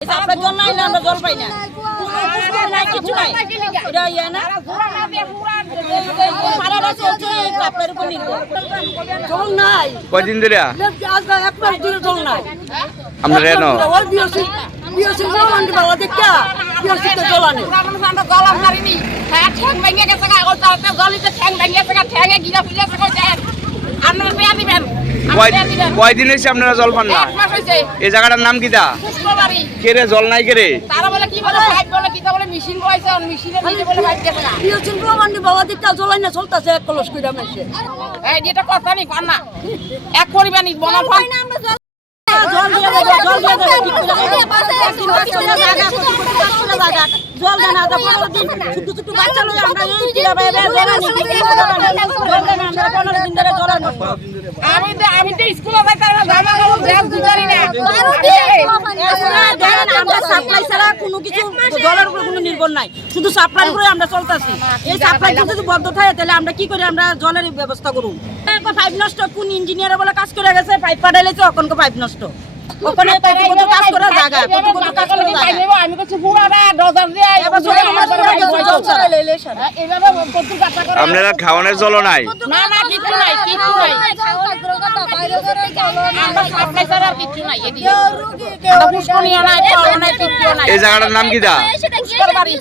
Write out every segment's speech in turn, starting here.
আপনার জল নাই না, আমরা জল পাই না, কিছু নাই। এটা ইয়ে না, সারাটা চলছে আপনার উপর নির্ভর। জল নাই কয়দিন ধরে এক মাস ধরে জল নাই। আমরা রেন ওই বিওসি জল আনতে পারবো দেখা, বিওসিতে জল আনে। আমরা জল আনতারিনি, হ্যাঁ ঠ্যাং ভেঙে গেছে গা, ওই চালতে জলিতে ঠ্যাং ভেঙে গেছে গা, ঠ্যাঙে গিরা ফিরে গেছে দেন। আপনারা পেয়া দিবেন, কয়দিন হয়েছে আপনারা জল পান না? এক মাস হইছে। এই জায়গাটার নাম কিটা? পুষ্পবাড়ি। কে রে জল নাই কে রে? তারা বলে কি বলে পাইপ বলে কি বলে মেশিন বইছে, আর মেশিনের নিচে বলে পাইপ গেছে গা। বিওসি জল আনতে বাবা দেখা, জল আইনা চলতেছে এক কলস কইরা মাইছে। এই এটা কথা নি পান না, এক পরিবানি বনা পাই না। আমরা জল দিয়ে দেবো, জল দিয়ে দেবো, ঠিক করে জায়গা জল দেন না, 15 দিন ছোট ছোট বাচ্চা লই আমরা এই কিরা বাইবে জল আনি, জল দেন আমরা 15 দিন ধরে জল আনি। আমি তো স্কুলে যাইতাম না, জামা কাপড় ড্রেস দিতারি না। আমরা সাপ্লাই ছাড়া কোনো কিছু জলের উপর কোনো নির্ভর নাই, শুধু সাপ্লাই করে আমরা চলতেছি। এই সাপ্লাই যদি বন্ধ থাকে তাহলে আমরা কি করে আমরা জলের ব্যবস্থা করব? পাইপ নষ্ট, কোন ইঞ্জিনিয়ার বলে কাজ করে গেছে, পাইপ পাঠাইলেছে, ওখানকে পাইপ নষ্ট, ওখানে কত কাজ করা জায়গা, কত কাজ করা জায়গা। আমি কিছু বুড়ারা ডজার দিয়ে এইভাবে কত কাটা করে। আপনারা খাওয়ানোর জল নাই? না না কিছু নাই, কিছু নাই। আমরা সাপ্লাই ছাড়া আর কিছু নাই এদিকে। আমরা পুষ্করিয়া নাই, পাওয়া নাই, কিচ্ছু নাই। এই জায়গাটার নাম কিটা?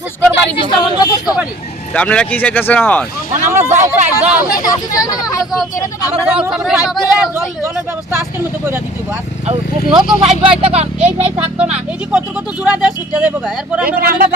পুষ্করবাড়ি, বিশ্বমন্দির পুষ্করবাড়ি। তা আপনারা কি চাইতেছেন এখন? আমরা জল চাই, জল। আমরা জলের ব্যবস্থা আজকের মতো করে দিতে হবে। নতুন পাইপ বইতে কারণ এই পাইপ থাকতো না। এই যে কত জোড়া দেয় সুইটা দেবো, এরপর আমরা আমরা